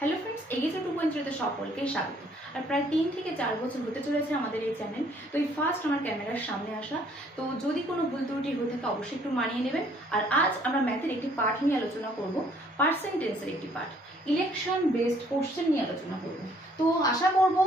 Hello friends, এগিয়ে 2.0 সকলকে স্বাগত। আর প্রায় 3 থেকে 4 বছর হতে চলেছে আমাদের এই চ্যানেল। তো এই ফার্স্ট আমার ক্যামেরার সামনে আসা, তো যদি কোনো ভুল ত্রুটি হয়ে থাকে অবশ্যই একটু মানিয়ে নেবেন। আর আজ আমরা ম্যাথের একটি পার্ট নিয়ে আলোচনা করব, পার্সেন্টেন্সের একটি পার্ট, ইলেকশন বেসড কোশ্চেন নিয়ে আলোচনা করব। তো আশা করব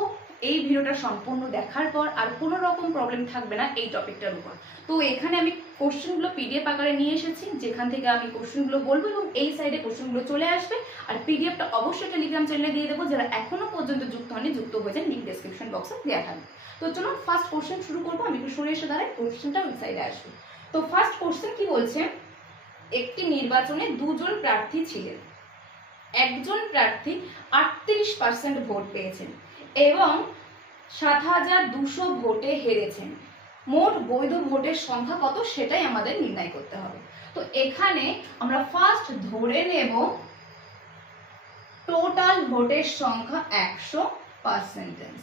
এই ভিডিওটা সম্পূর্ণ দেখার পর আর কোনো রকম প্রবলেম থাকবে না এই টপিকটার উপর। তো এখানে আমি কোশ্চেনগুলো পিডিএফ আকারে নিয়ে এসেছি, যেখান থেকে আমি কোশ্চেনগুলো বলবো এবং এই সাইডে কোশ্চেনগুলো চলে আসবে। আর পিডিএফটা অবশ্যই টেলিগ্রাম চ্যানেলে দিয়ে দেবো, যারা এখনো পর্যন্ত যুক্ত হয়নি যুক্ত হয়ে যান, লিঙ্ক ডেসক্রিপশন বক্সে দেওয়া থাকবে। তো চলো ফার্স্ট কোশ্চেন শুরু করবো। আমি একটু সরে এসে দাঁড়াই, কোশ্চেনটা ওই সাইডে আসবে। তো ফার্স্ট কোশ্চেন কি বলছে, একটি নির্বাচনে দুজন প্রার্থী ছিলেন। একজন প্রার্থী 38% ভোট পেয়েছেন এবং 7,200 ভোটে হেরেছেন। মোট বৈধ ভোটের সংখ্যা কত সেটাই আমাদের নির্ণয় করতে হবে। তো এখানে আমরা ফার্স্ট ধরে নেব টোটাল ভোটের সংখ্যা 100%।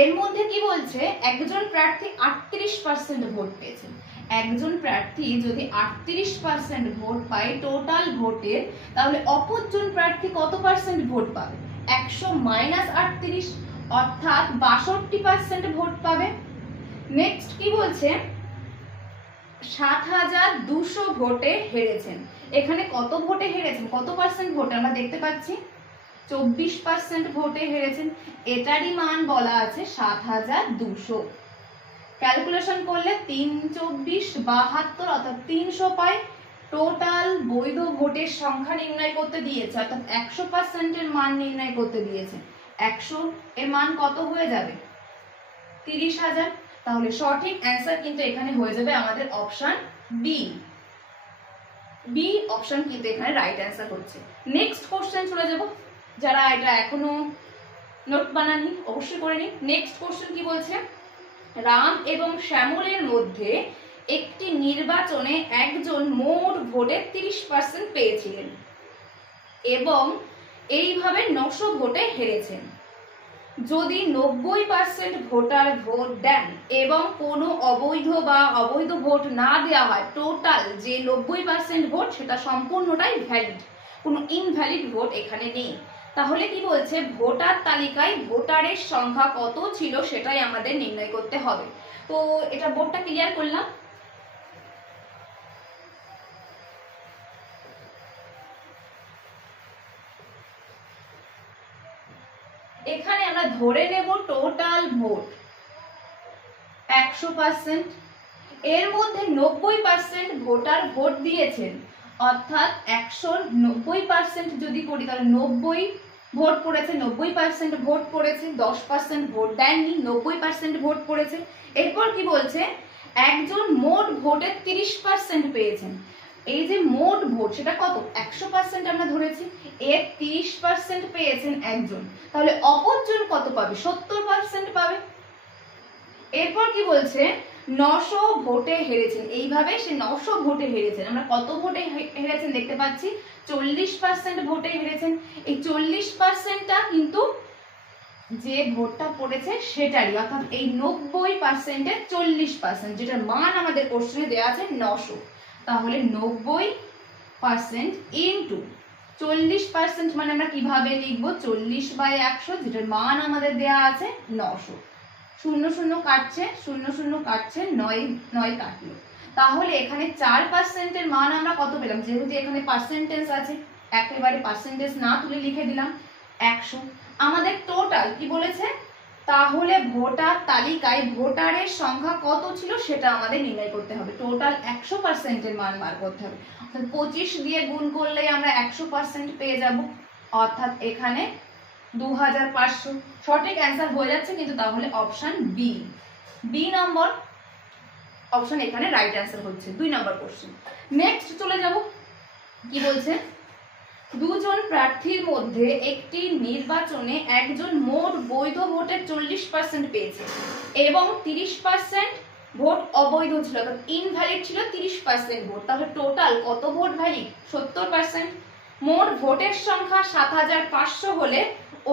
এর মধ্যে কি বলছে, একজন প্রার্থী 38% ভোট পেয়েছেন। একজন প্রার্থী যদি 38% ভোট পায় টোটাল ভোটের, তাহলে অপরজন প্রার্থী কত পার্সেন্ট ভোট পাবে? 100 মাইনাস 38 অর্থাৎ 62% ভোট পাবে। নেক্সট কি বলছে, 7,200 ভোটে হেরেছেন। এখানে কত ভোটে হেরেছেন, কত পার্সেন্ট ভোটে আমরা দেখতে পাচ্ছি 24% ভোটে হেরেছেন। এটারই মান বলা আছে 7,200। ক্যালকুলেশন করলে 3 24 72 অর্থাৎ 300 পাই। টোটাল বৈধ ভোটের সংখ্যা নির্ণয় করতে দিয়েছে, অর্থাৎ 100% এর মান নির্ণয় করতে দিয়েছে। 100 এর মান কত হয়ে যাবে? 30,000। তাহলে সঠিক অ্যান্সার কিন্তু এখানে হয়ে যাবে আমাদের অপশন বি। বি অপশন কিন্তু এখানে রাইট অ্যান্সার হচ্ছে। নেক্সট কোশ্চেন চলে যাব, যারা এটা এখনো নোট বানাননি অবশ্যই করে নিন। নেক্সট কোশ্চেন কি বলছে, রাম এবং শ্যামলের মধ্যে একটি নির্বাচনে একজন মোট ভোটে 30% পেয়েছিলেন এবং এইভাবে 900 ভোটে হেরেছেন। যদি 90% ভোটার ভোট দেন এবং কোনো অবৈধ বা অবৈধ ভোট না দেওয়া হয়, টোটাল যে 90% ভোট সেটা সম্পূর্ণটাই ভ্যালিড, কোনো ইনভ্যালিড ভোট এখানে নেই। তাহলে কি বলছে, ভোটার তালিকায় ভোটারের সংখ্যা কত ছিল সেটাই আমাদের নির্ণয় করতে হবে। তো এটা বোর্ডটা ক্লিয়ার করলাম। এখানে আমরা ধরে নেব টোটাল ভোট 100%। এর মধ্যে 90% ভোটার ভোট দিয়েছেন, অর্থাৎ 190% যদি করি তাহলে 90 ভোট পড়েছে, 90% ভোট পড়েছে, 10% ভোট দেননি, 90% ভোট পড়েছে। এরপর কি বলছে, একজন মোট ভোটের 30% পেয়েছেন। এই যে মোট ভোট সেটা কত, 100% আমরা ধরেছি, এর 30% পেয়েছেন একজন, তাহলে অপরজন কত পাবে? 70% পাবে। এরপর কি বলছে, 900 ভোটে হেরেছেন। এইভাবে সে 900 ভোটে হেরেছেন। আমরা কত ভোটে হেরেছেন দেখতে পাচ্ছি, 40% ভোটে হেরেছেন। এই 40%টা কিন্তু যে ভোটটা পড়েছে সেটারই, অর্থাৎ এই 90% এর 40%, যেটার মান আমাদের কোশ্চেনে দেওয়া আছে 900। তাহলে 90% ইন্টু 40% মানে আমরা কিভাবে লিখবো, 40/100, যেটার মান আমাদের দেওয়া আছে 900। 0 0 কাটছে, 0 0 কাটছে, 9 9 কাটলো। তাহলে এখানে 4% এর মান আমরা কত পেলাম, যেহেতু এখানে পার্সেন্টেজ আছে একেবারে পার্সেন্টেজ না তুলে লিখে দিলাম 100। আমাদের টোটাল কি বলেছে, তাহলে ভোটার তালিকায় ভোটারের সংখ্যা কত ছিল সেটা আমাদের নির্ণয় করতে হবে। টোটাল 100% এর মান বার করতে হবে, অর্থাৎ 25 দিয়ে গুণ করলেই আমরা 100% পেয়ে যাব, অর্থাৎ এখানে 2500। সঠিক অ্যান্সার হয়ে যাচ্ছে কিন্তু, তাহলে অপশন বি, বি নম্বর অপশন এখানে রাইট অ্যান্সার হচ্ছে। 2 নম্বর কোশ্চেন। নেক্সট চলে যাব, কি বলছে, দুজন প্রার্থীর মধ্যে একটি নির্বাচনে একজন মোট বৈধ ভোটের 40% পেয়েছে এবং 30% ভোট অবৈধ ছিল, অর্থাৎ ইনভ্যালিড ছিল 30% ভোট। তাহলে টোটাল কত ভোট ভ্যালিড? 70%। মোট ভোটের সংখ্যা 7,500 হলে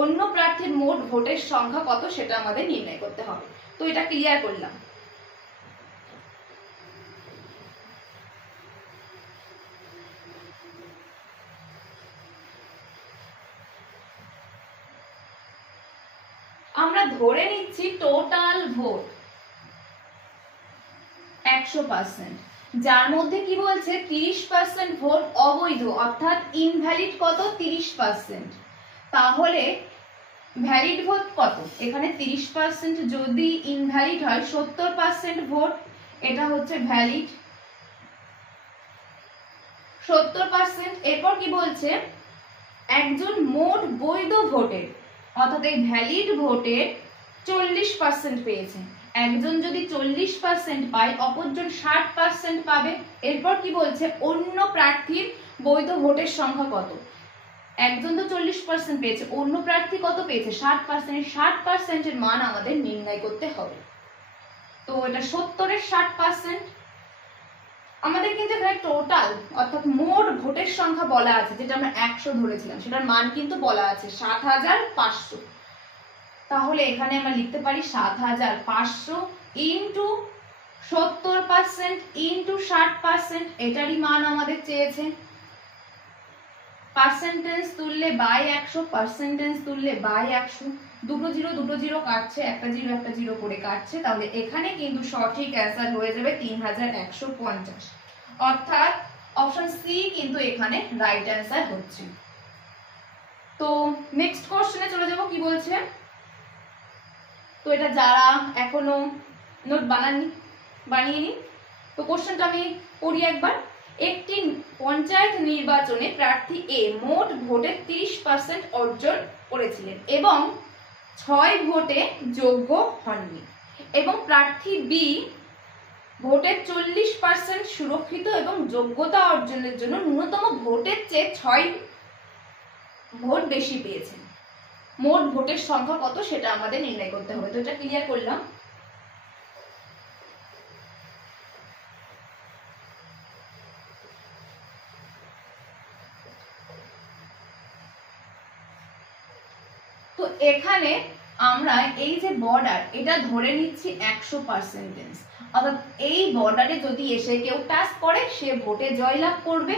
অন্য প্রার্থীর মোট ভোটের সংখ্যা কত সেটা আমাদের নির্ণয় করতে হবে। তো এটা ক্লিয়ার করলাম। আমরা ধরে নিচ্ছি টোটাল ভোট 100%, যার মধ্যে কি বলছে 30% ভোট অবৈধ, অর্থাৎ ইনভ্যালিড কত 30%। তাহলে ভ্যালিড ভোট কত? এখানে 30% যদি ইনভ্যালিড হয় 70% ভোট, এটা হচ্ছে ভ্যালিড 70%। এরপর কি বলছে একজন মোট বৈধ ভোটের, অর্থাৎ এই ভ্যালিড ভোটের 40% পেয়েছে। একজন যদি 40% পায়, অপরজন 60% পাবে। এরপর কি বলছে অন্য প্রার্থীর বৈধ ভোটের সংখ্যা কত? একজন তো 40% পেয়েছে, অন্য প্রার্থী কত পেয়েছে? 60%। 60% এর মান আমাদের নির্ণয় করতে হবে। তো এটা 70-এর 60%। আমাদের কিন্তু এখানে টোটাল অর্থাৎ মোট ভোটের সংখ্যা বলা আছে, যেটা আমরা 100 ধরেছিলাম, সেটার মান কিন্তু বলা আছে 7500। তাহলে এখানে আমরা লিখতে পারি 7500 ইন্টু 70% ইন্টু 60%, এটারই মান আমাদের চেয়েছে। পার্সেন্টেজ তুললে বাই 100, পার্সেন্টেজ তুললে বাই 100, দুটো জিরো কাটছে, একটা জিরো করে কাটছে। তাহলে এখানে কিন্তু সঠিক অ্যান্সার হয়ে যাবে 3150, অর্থাৎ অপশন সি কিন্তু এখানে রাইট অ্যান্সার হচ্ছে। তো নেক্সট কোশ্চেনে চলে যাব। কি বলছে, তো এটা যারা এখনো নোট বানিয়ে নি, তো কোশ্চেনটা আমি পড়ি একবার। একটি পঞ্চায়েত নির্বাচনে প্রার্থী এ মোট ভোটের 30% অর্জন করেছিলেন এবং 6 ভোটে যোগ্য হননি, এবং প্রার্থী বি ভোটের 40% সুরক্ষিত এবং যোগ্যতা অর্জনের জন্য ন্যূনতম ভোটের চেয়ে 6 ভোট বেশি পেয়েছেন। মোট ভোটের সংখ্যা কত সেটা আমাদের নির্ণয় করতে হবে। তো এটা ক্লিয়ার করলাম। তো এখানে আমরা এই যে বর্ডার, এটা ধরে নিচ্ছি 100%, অর্থাৎ এই বর্ডারে যদি এসে কেউ টাচ করে সে ভোটে জয়লাভ করবে।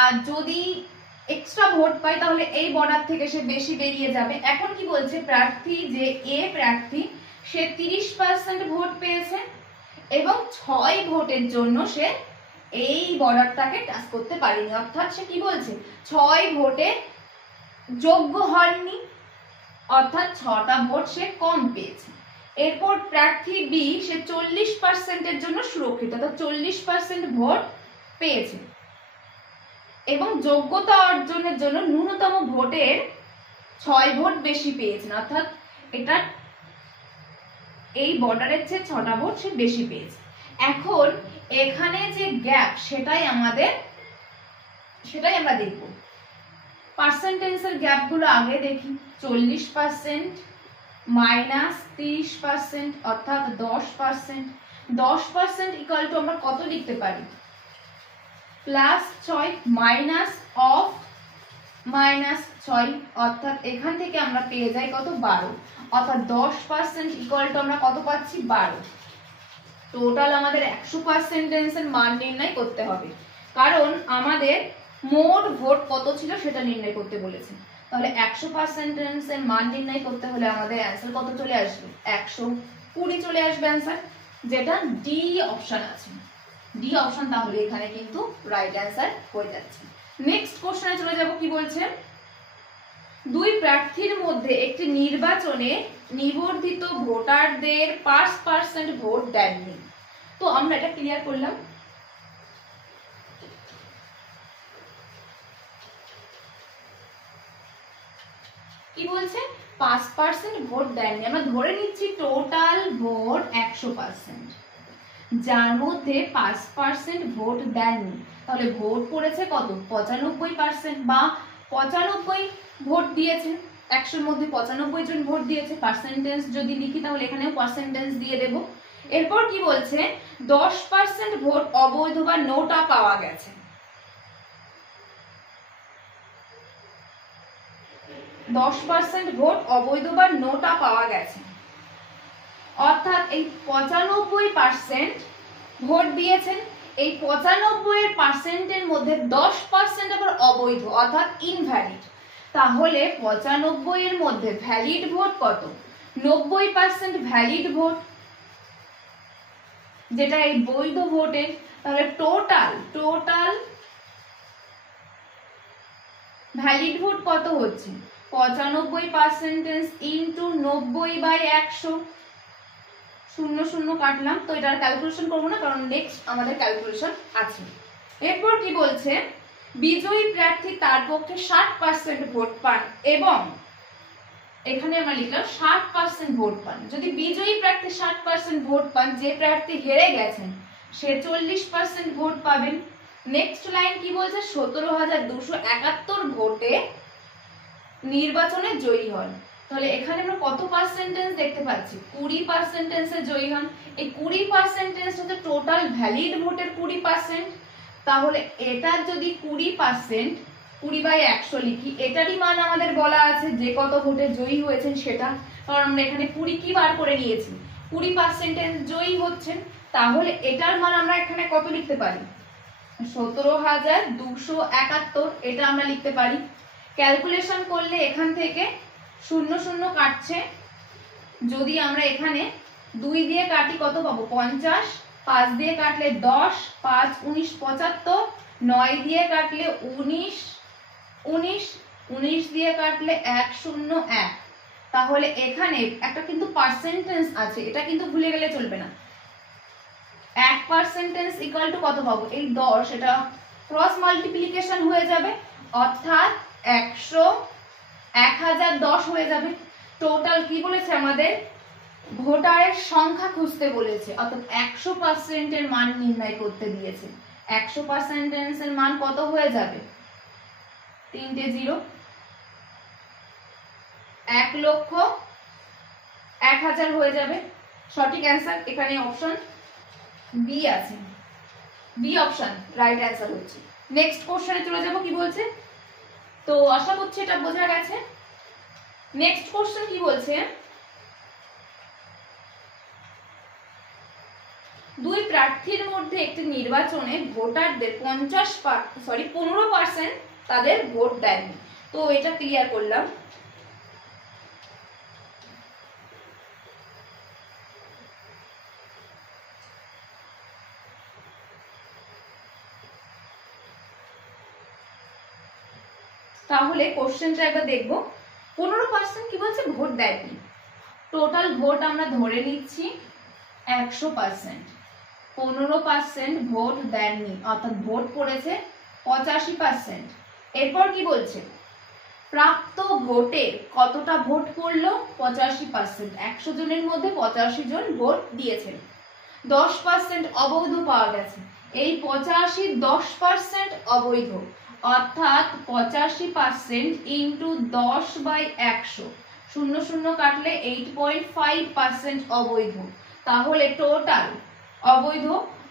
আর যদি এক্সট্রা ভোট পায় তাহলে এই বর্ডার থেকে সে বেশি বেরিয়ে যাবে। এখন কি বলছে, প্রার্থী যে এ প্রার্থী সে 30% ভোট পেয়েছে এবং 6 ভোটের জন্য সে এই বর্ডারটাকে টাচ করতে পারেনি, অর্থাৎ সে কি বলছে 6 ভোটে যোগ্য হয়নি, অর্থাৎ 6টা ভোট সে কম পেয়েছে। এরপর প্রার্থী বি সে 40% এর জন্য সুরক্ষিত, অর্থাৎ 40% ভোট পেয়েছে এবং যোগ্যতা অর্জনের জন্য ন্যূনতম ভোটের 6 ভোট বেশি পেয়েছেন, অর্থাৎ এটা এই বর্ডারের চেয়ে 6টা ভোট সে বেশি পেয়েছে। এখন এখানে যে গ্যাপ সেটাই আমরা দেখব। পার্সেন্টেজের গ্যাপগুলো আগে দেখি। 40% মাইনাস 30%, অর্থাৎ 10%। 10% ইকুয়াল টু আমরা কত লিখতে পারি? প্লাস 6 মাইনাস অফ মাইনাস 6, অর্থাৎ এখান থেকে আমরা পেয়ে যাই কত? 12, অর্থাৎ 10% ইকুয়াল টু আমরা কত পাচ্ছি? 12। টোটাল আমাদের 100% এর মান নির্ণয় করতে হবে, কারণ আমাদের মোট ভোট কত ছিল সেটা নির্ণয় করতে বলেছে। তাহলে 100% এর মান নির্ণয় করতে হলে আমাদের অ্যান্সার কত চলে আসবে? 120 চলে আসবে অ্যান্সার, যেটা ডি অপশন আছে। ডি অপশন তাহলে এখানে কিন্তু রাইট অ্যান্সার হয়ে যাচ্ছে। নেক্সট কোশ্চেনে চলে যাব। কি বলছে, দুই প্রার্থীর মধ্যে একটি নির্বাচনে নিবন্ধিত ভোটারদের 5% ভোট দেননি। তো আমরা এটা ক্লিয়ার করলাম। কি বলছে? 5% ভোট দেননি। আমরা ধরে নিচ্ছি টোটাল ভোট 100%, যার মধ্যে 5% ভোট দেননি। তাহলে ভোট পড়েছে কত? 95%, বা 95 ভোট দিয়েছে। 100-এর মধ্যে 95 জন ভোট দিয়েছে। পার্সেন্টেজ যদি লিখি তাহলে এখানেও পার্সেন্টেজ দিয়ে দেব। এরপর কি বলছে, 10% ভোট অবৈধ বা নোটা পাওয়া গেছে। 10% ভোট অবৈধ বা নোটা পাওয়া গেছে, অর্থাৎ এই 95% ভোট দিয়েছেন। এই 95% মধ্যে 10% আবার অবৈধ, অর্থাৎ ইনভ্যালিড। তাহলে 95 এর মধ্যে ভ্যালিড ভোট কত? 90% ভ্যালিড ভোট, যেটা এই বৈধ ভোটের। তাহলে টোটাল ভ্যালিড ভোট কত হচ্ছে? 95% ইন্টু 90/100, 0 কাটলাম। তো এটার ক্যালকুলেশন করবো না, কারণ নেক্সট আমাদের ক্যালকুলেশন আছে। এরপর কি বলছে? বিজয়ী প্রার্থী তার পক্ষে 60% ভোট পান এবং এখানে আমরা লিখলাম 60% ভোট পান। যদি বিজয়ী প্রার্থী 60% ভোট পান, যে প্রার্থী হেরে গেছেন সে 40% ভোট পাবেন। নেক্সট লাইন কি বলছে? 17,271 ভোটে নির্বাচনে জয়ী হন। তাহলে এখানে আমরা কত পার্সেন্টেজ দেখতে পাচ্ছি? 20% জয়ী হন। এই 20% হচ্ছে টোটাল ভ্যালিড ভোটের 20%। তাহলে এটার যদি 20%, 20/100 লিখি, এটারই মান আমাদের বলা আছে যে কত ভোটে জয়ী হয়েছেন সেটা। কারণ আমরা এখানে 20 কি বার করে নিয়েছি, 20% জয়ী হচ্ছেন। তাহলে এটার মান আমরা এখানে কত লিখতে পারি? 17,271, এটা আমরা লিখতে পারি। ক্যালকুলেশন করলে এখান থেকে 0 কাটছে। যদি আমরা এখানে 2 দিয়ে কাটি কত পাবো? 50। 5 দিয়ে কাটলে 10, 5 19 75, 9 দিয়ে কাটলে 19, 19 দিয়ে কাটলে 101। তাহলে এখানে একটা কিন্তু পার্সেন্টেজ আছে, এটা কিন্তু ভুলে গেলে চলবে না। 1% ইকুয়াল টু কত পাবো? এই 10, এটা ক্রস মাল্টিপ্লিকেশন হয়ে যাবে, অর্থাৎ 1010 হয়ে যাবে। টোটাল কি বলেছে আমাদের? ভোটারের সংখ্যা খুঁজতে বলেছে, অর্থাৎ 100% এর মান নির্ণয় করতে দিয়েছে। 100% এর মান কত হয়ে যাবে? 3টে 0, 1,01,000 হয়ে যাবে। সঠিক অ্যান্সার এখানে অপশন বি আছে, বি অপশন রাইট অ্যান্সার হচ্ছে। নেক্সট কোশ্চেনে চলে যাব। কি বলছে? তো আশা করছি এটা বোঝা গেছে। নেক্সট কোশ্চেন কি বলছে? দুই প্রার্থীর মধ্যে একটি নির্বাচনে ভোটারদের 15% তাদের ভোট দেয়নি। তো এটা ক্লিয়ার করলাম। তাহলে কোশ্চেনটা একবার দেখবো। 15% কি বলছে? ভোট দেয়নি। টোটাল ভোট আমরা ধরে নিচ্ছি 100%। 15% ভোট দেননি, অর্থাৎ ভোট পড়েছে 85%। এরপর কি বলছে? প্রাপ্ত ভোটে কতটা ভোট পড়লো? 85%। 100 জনের মধ্যে 85 জন ভোট দিয়েছেন। 10% অবৈধ পাওয়া গেছে। এই 85 10% অবৈধ, অর্থাৎ 85% ইন্টু 10/100, 0 কাটলে 8.5% অবৈধ। তাহলে টোটাল অবৈধ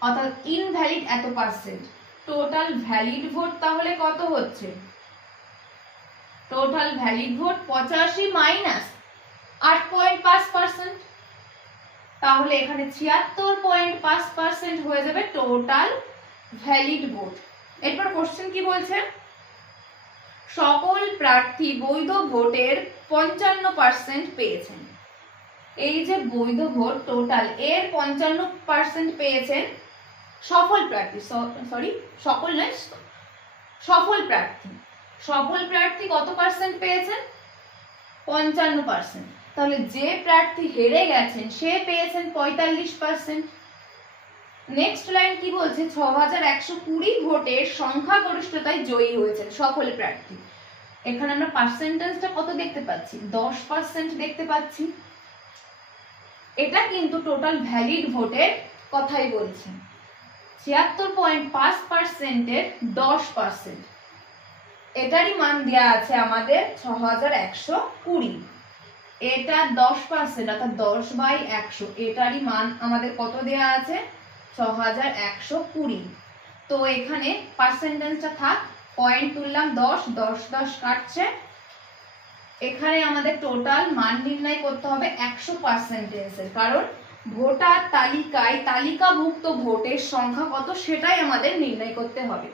অর্থাৎ ইনভ্যালিড এত পার্সেন্ট। টোটাল ভ্যালিড ভোট তাহলে কত হচ্ছে? টোটাল ভ্যালিড ভোট 85 মাইনাস 8.5%, তাহলে এখানে 76.5% হয়ে যাবে টোটাল ভ্যালিড ভোট। এরপর কোশ্চেন কি বলছে? সকল প্রার্থী বৈধ ভোটের 55% পেয়েছেন। এই যে বৈধ ভোট টোটাল, এর 55% পেয়েছেন সফল প্রার্থী। সরি, সকল নয়, সফল প্রার্থী। সফল প্রার্থী কত পার্সেন্ট পেয়েছেন? 55%। তাহলে যে প্রার্থী হেরে গেছেন সে পেয়েছেন 45%। নেক্সট লাইন কি বলছে? 6120 ভোটের সংখ্যাগরিষ্ঠতায় জয়ী হয়েছেন সফল প্রার্থী। এখানে আমরা পার্সেন্টেজটা কত দেখতে পাচ্ছি? 10% দেখতে পাচ্ছি। এটা কিন্তু টোটাল ভ্যালিড ভোটের কথাই বলছে। 76.5% এর 10%, এটারই মান দেওয়া আছে আমাদের 6120। এটা 10% অর্থাৎ 10/100, এটারই মান আমাদের কত দেওয়া আছে? 6120। তো এখানে পার্সেন্টেজটা থাক, পয়েন্ট তুললাম 10, 10 10 কাটছে। এখানে আমাদের টোটাল মান নির্ণয় করতে হবে 100%, কারণ ভোটার তালিকায় তালিকাভুক্ত ভোটের সংখ্যা কত সেটাই আমাদের নির্ণয় করতে হবে।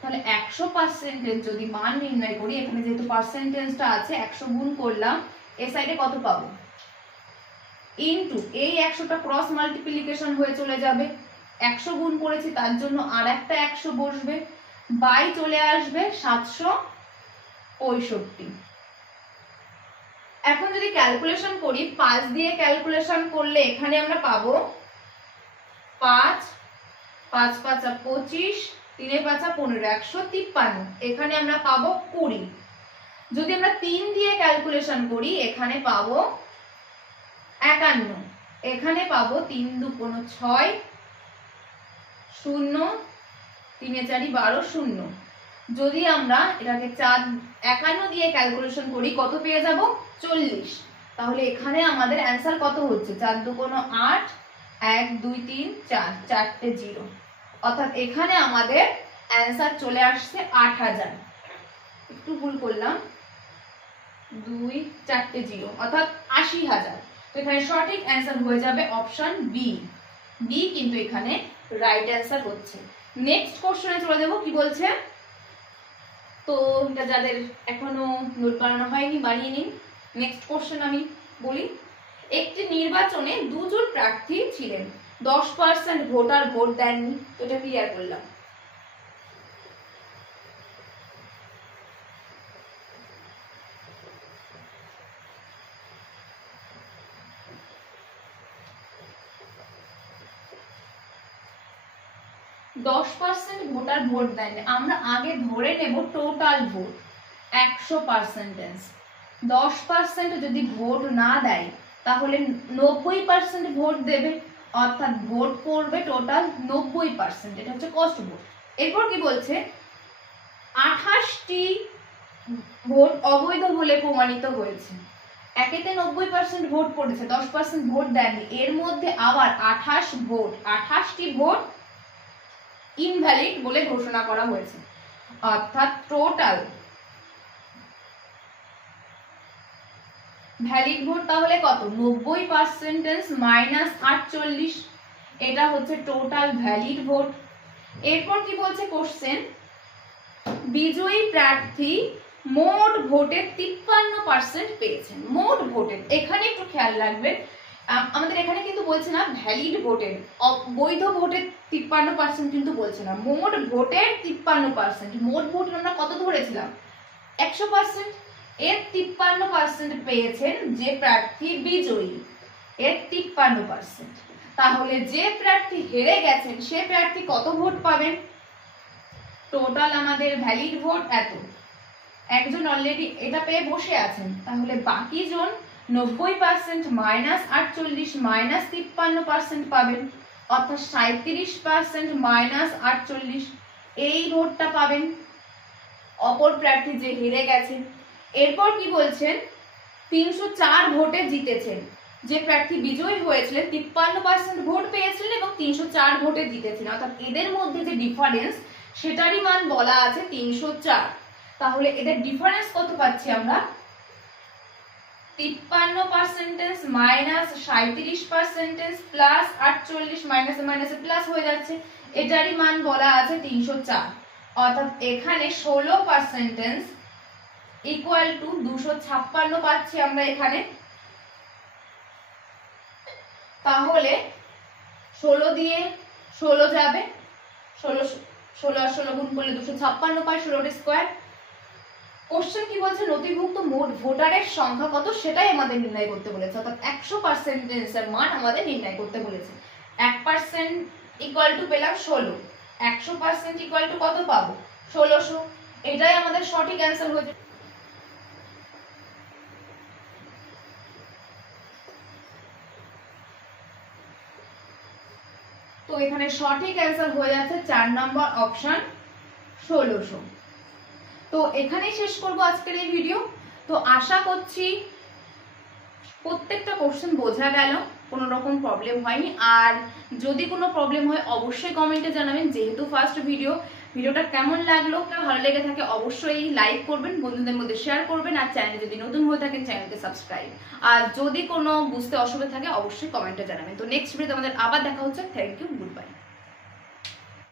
তাহলে 100% যদি মান নির্ণয় করি, এখানে যেহেতু পার্সেন্টেজটা আছে 100 গুণ করলাম, এই সাইডে কত পাবো ইনটু এই 100টা ক্রস মাল্টিপ্লিকেশন হয়ে চলে যাবে, 100 গুণ করেছি তার জন্য আর একটা 100 বসবে, বাই চলে আসবে 765। এখন যদি ক্যালকুলেশন করি 5 দিয়ে ক্যালকুলেশন করলে এখানে আমরা পাবো 5 5 5 25 3 5 15 153, এখানে আমরা পাবো 20। যদি আমরা 3 দিয়ে ক্যালকুলেশন করি এখানে পাবো 51, এখানে পাবো 3 2 6 0 3 4 12 0। যদি আমরা এটাকে 51 দিয়ে ক্যালকুলেশন করি কত পেয়ে যাব 40। তাহলে এখানে আমাদের অ্যান্সার কত হচ্ছে 4 2 8 1 2 3 4 চারটে 0, অর্থাৎ এখানে আমাদের অ্যান্সার চলে আসছে 8000। একটু ভুল করলাম, 2 4টে 0 অর্থাৎ 80000। তো এখানে সঠিক অ্যান্সার হয়ে যাবে অপশন বি। বি কিন্তু এখানে রাইট অ্যান্সার হচ্ছে। নেক্সট কোশ্চেনে চলে যাব, কি বলছে, তো এটা যাদের এখনো নোট বানানো হয়নি বানিয়ে নিন। নেক্সট কোশ্চেন আমি বলি, একটি নির্বাচনে দুজন প্রার্থী ছিলেন, 10% ভোটার ভোট দেননি, তো এটা ক্লিয়ার করলাম। ভোটার ভোট দেয়নি, আমরা আগে ধরে নেব টোটাল ভোট 100%। 10% যদি ভোট না দেয় তাহলে 90% ভোট দেবে, অর্থাৎ ভোট করবে টোটাল 90%, এটা হচ্ছে কস্ট ভোট। এরপর কি বলছে, 28টি ভোট অবৈধ বলে প্রমাণিত হয়েছে। একেতে 90% ভোট পড়েছে, 10% ভোট দেয়নি, এর মধ্যে আবার 28টি ভোট ইনভ্যালিড বলে ঘোষণা করা হয়েছে, অর্থাৎ টোটাল ভ্যালিড ভোট তাহলে কত 90% মাইনাস 48, এটা হচ্ছে টোটাল ভ্যালিড ভোট। এরপর কি বলছে কোশ্চেন, বিজয়ী প্রার্থী মোট ভোটের 53% পেয়েছেন। মোট ভোটের, এখানে একটু খেয়াল রাখবেন, আমাদের এখানে কিন্তু বলছে না ভ্যালিড ভোটের, বৈধ ভোটের 53% কিন্তু বলছে না, মোট ভোটের 53%। মোট ভোট আমরা কত ধরেছিলাম 100%, এর 53% পেয়েছেন যে প্রার্থী বিজয়ী, এর 53%। তাহলে যে প্রার্থী হেরে গেছেন সে প্রার্থী কত ভোট পাবেন, টোটাল আমাদের ভ্যালিড ভোট এত, একজন অলরেডি এটা পেয়ে বসে আছেন, তাহলে বাকি জন 90% মাইনাস 48 মাইনাস 53% পাবেন, অর্থাৎ 37% মাইনাস 48, এই ভোটটা পাবেন অপর প্রার্থী যে হেরে গেছেন। এরপর কি বলছেন, 304 ভোটে জিতেছেন, যে প্রার্থী বিজয়ী হয়েছিলেন 53% ভোট পেয়েছিলেন এবং 304 ভোটে জিতেছিলেন, অর্থাৎ এদের মধ্যে যে ডিফারেন্স সেটারই মান বলা আছে 304। তাহলে এদের ডিফারেন্স কত পাচ্ছি আমরা, 53% মাইনাস 37% প্লাস 48 মাইনাসে মাইনাসে প্লাস হয়ে যাচ্ছে, এটারই মান বলা আছে 304, অর্থাৎ এখানে 16% ইকুয়াল টু 256 পাচ্ছি আমরা এখানে। তাহলে 16 দিয়ে 16 যাবে, 16 আর 16 গুণ করলে 256 পাই, 16 স্কয়ার। কোশ্চেন কি বলছে, নথিভুক্ত মোট ভোটারের সংখ্যা কত সেটাই আমাদের নির্ণয় করতে বলেছে, অর্থাৎ 100% এর মান আমাদের নির্ণয় করতে বলেছে। 1% ইকুয়াল টু পেলাম 16, 100% ইকুয়াল টু কত পাবো 1600, এটাই আমাদের সঠিক অ্যান্সার হয়েছে। তো এখানে সঠিক অ্যান্সার হয়ে যাচ্ছে 4 নম্বর অপশন 1600। তো এখানেই শেষ করব আজকের এই ভিডিও। তো আশা করছি প্রত্যেকটা কোশ্চেন বোঝা গেল, কোনো রকম প্রবলেম হয়নি। আর যদি কোনো প্রবলেম হয় অবশ্যই কমেন্টে জানাবেন। যেহেতু ফার্স্ট ভিডিওটা কেমন লাগলো, ভালো লেগে থাকে অবশ্যই লাইক করবেন, বন্ধুদের মধ্যে শেয়ার করবেন, আর চ্যানেলে যদি নতুন হয়ে থাকেন চ্যানেলকে সাবস্ক্রাইব। আর যদি কোনো বুঝতে অসুবিধা থাকে অবশ্যই কমেন্টে জানাবেন। তো নেক্সট ভিডিওতে আমাদের আবার দেখা হচ্ছে। Thank you, good by.